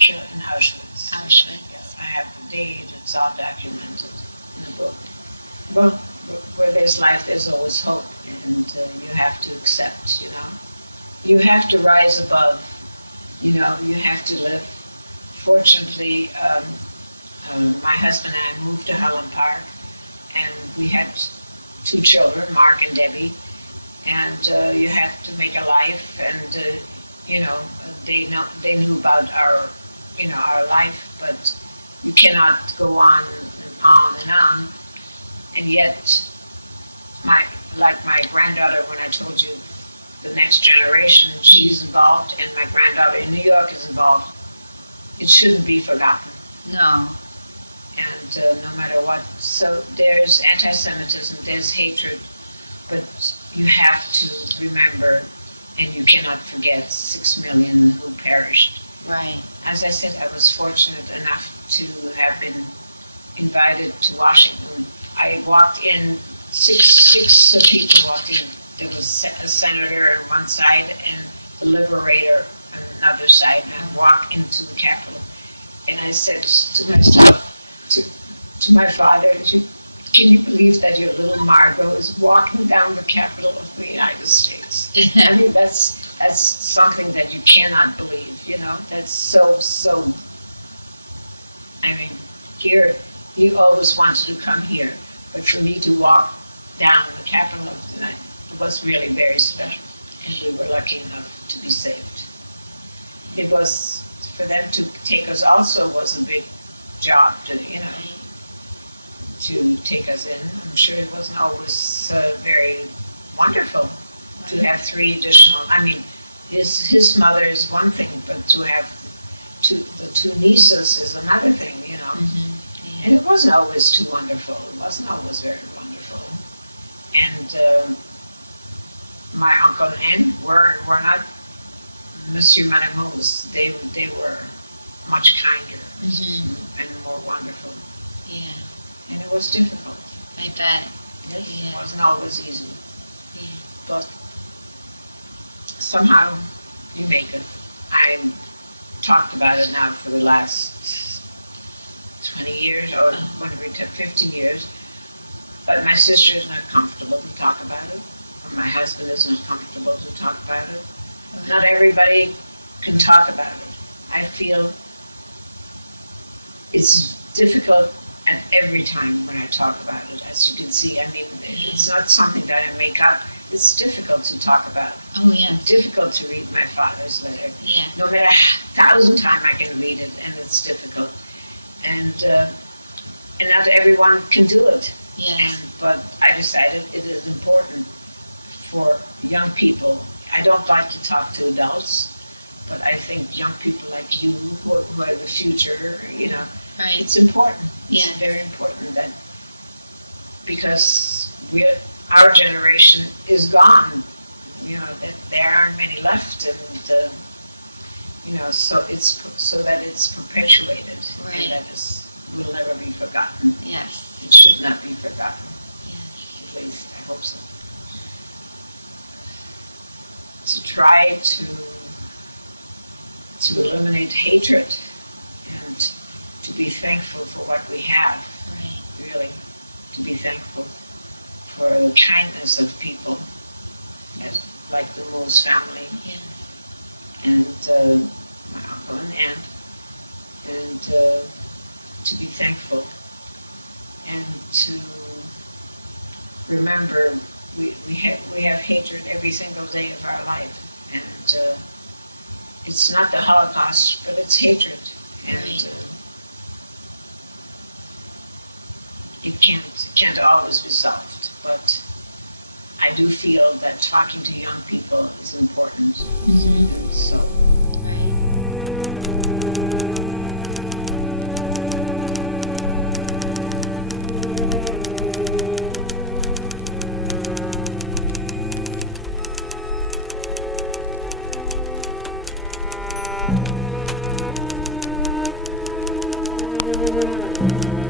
killed in Auschwitz. Auschwitz. Yes, I have the date. It's all documented in the book. Well, where there's life, there's always hope, and you have to accept. You have to rise above. You have to live. Fortunately, my husband and I moved to Highland Park, and we had 2 children, Mark and Debbie, and you had to make a life, and they knew about our life, but you cannot go on and on and on. And yet, my granddaughter, when I told you the next generation, she's involved, and my granddaughter in New York is involved. It shouldn't be forgotten. No. And no matter what, so there's anti-Semitism, there's hatred, but you have to remember, and you cannot forget 6 million who perished. Right. As I said, I was fortunate enough to have been invited to Washington. I walked in, six people walked in. There was a senator on one side and the liberator on another side, and I walked into the Capitol. And I said to myself, to my father, can you believe that your little Margot is walking down the Capitol of the United States? I mean, that's something that you cannot believe, That's so, I mean, here, he always wanted to come here, but for me to walk down the Capitol of the United States, it was really very special, and we were lucky enough to be saved. It was, for them to take us also was a big job to take us in. I'm sure it wasn't always very wonderful to have 3 additional, I mean, his mother is one thing, but to have the 2 nieces is another thing, Mm-hmm. Yeah. And it wasn't always too wonderful. It wasn't always very wonderful. And my uncle and aunt were not Monsieur Madamose. They were much kinder and more wonderful. Yeah. And it was difficult. I bet. Yes, Yeah. It wasn't always easy. Yeah. But somehow you make it. I talked about it now for the last 20 years, or when we took 15 years. But my sister is not comfortable to talk about it. Or my husband is not comfortable to talk about it. Right. Not everybody can talk about it. I feel it's difficult at every time when I talk about it, as you can see. I mean, it's not something that I make up. It's difficult to talk about. Oh, yeah. It's difficult to read my father's letter. Yeah. No matter 1,000 times I can read it, and it's difficult. And not everyone can do it. Yes. But I decided it is important for young people. I don't like to talk to adults, but I think young people like you, who are the future, Right. it's important. Yeah. It's very important that, because our generation is gone. That there aren't many left, and so that it's perpetuated, Right. and that will never be forgotten. Yes. It should not be forgotten. Yes. At least I hope so. To try to eliminate hatred and to be thankful for what we have. Right. Really, to be thankful for the kindness of people, like the Moose family, Yeah. and my uncle and aunt, and to be thankful and to remember we have hatred every single day of our life, and it's not the Holocaust, but it's hatred, and Right. It can't always be solved, but I do feel that talking to young people is important, and so. Right. Thank you.